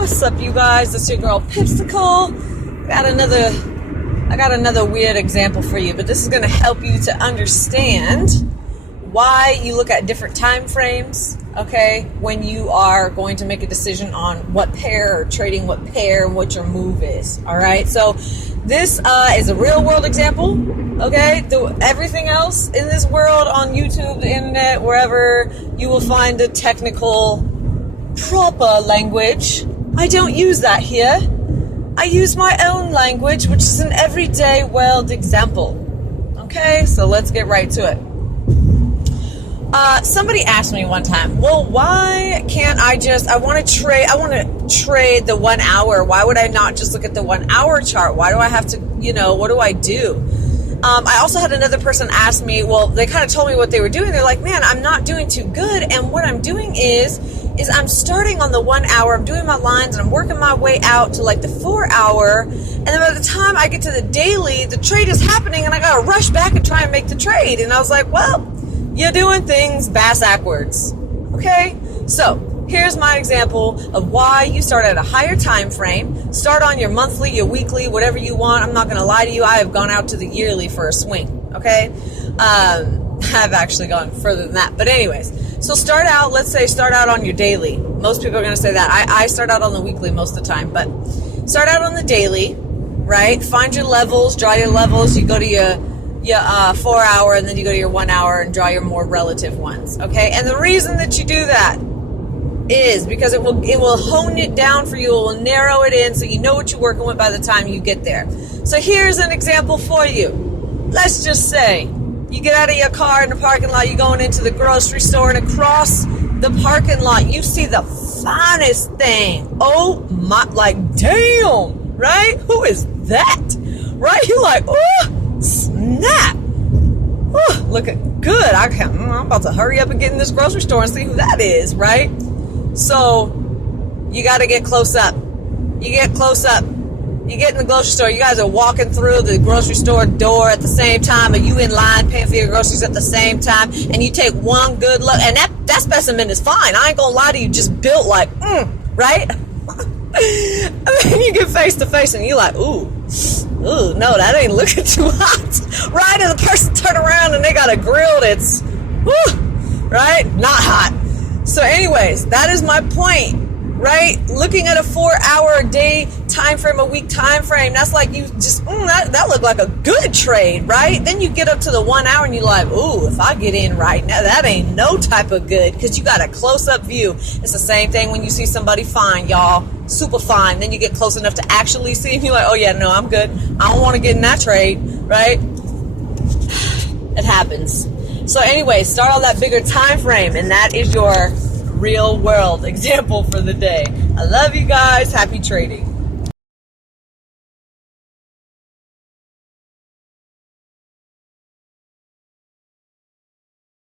What's up, you guys? It's your girl Pipsicle. I got another weird example for you, but this is going to help you to understand why you look at different time frames, okay, when you are going to make a decision on what pair or trading what pair and what your move is. All right, so this is a real world example. Okay, everything else in this world, on YouTube, the internet, wherever, you will find the technical proper language. I don't use that here. I use my own language, which is an everyday world example. Okay, so let's get right to it. Somebody asked me one time, well, why can't I want to trade the 1 hour. Why would I not just look at the 1 hour chart? Why do I have to, what do I do? I also had another person ask me, well, they kind of told me what they were doing. They're like, man, I'm not doing too good. And what I'm doing is I'm starting on the 1 hour, I'm doing my lines, and I'm working my way out to like the 4 hour. And then by the time I get to the daily, the trade is happening and I got to rush back and try and make the trade. And I was like, well, you're doing things backwards. Okay? So here's my example of why you start at a higher time frame. Start on your monthly, your weekly, whatever you want. I'm not going to lie to you. I have gone out to the yearly for a swing. Okay? I've actually gone further than that. But anyways, so let's say start out on your daily. Most people are going to say that. I start out on the weekly most of the time. But start out on the daily, right? Find your levels, draw your levels. You go to your 4 hour, and then you go to your 1 hour and draw your more relative ones. Okay? And the reason that you do that is because it will hone it down for you. It will narrow it in so you know what you're working with by the time you get there. So here's an example for you. Let's just say you get out of your car in the parking lot, you're going into the grocery store, and across the parking lot you see the finest thing. Oh my, like, damn, right? Who is that? Right? You're like, oh, snap. Oh, looking good. I'm about to hurry up and get in this grocery store and see who that is, right? So you got to get close up. You get close up. You get in the grocery store. You guys are walking through the grocery store door at the same time, and you in line paying for your groceries at the same time, and you take one good look, and that specimen is fine. I ain't gonna lie to you, just built like, right? And then you get face to face, and you're like, ooh, no, that ain't looking too hot, right? And the person turn around, and they got a grill that's, right? Not hot. So anyways, that is my point, right? Looking at a 4 hour a day time frame, a week time frame, that's like you just, that looked like a good trade, right? Then you get up to the 1 hour and you're like, ooh, if I get in right now, that ain't no type of good, because you got a close-up view. It's the same thing when you see somebody fine, y'all, super fine. Then you get close enough to actually see him, you're like, oh yeah, no, I'm good. I don't want to get in that trade, right? It happens. So anyway, start on that bigger time frame, and that is your real world example for the day. I love you guys. Happy trading.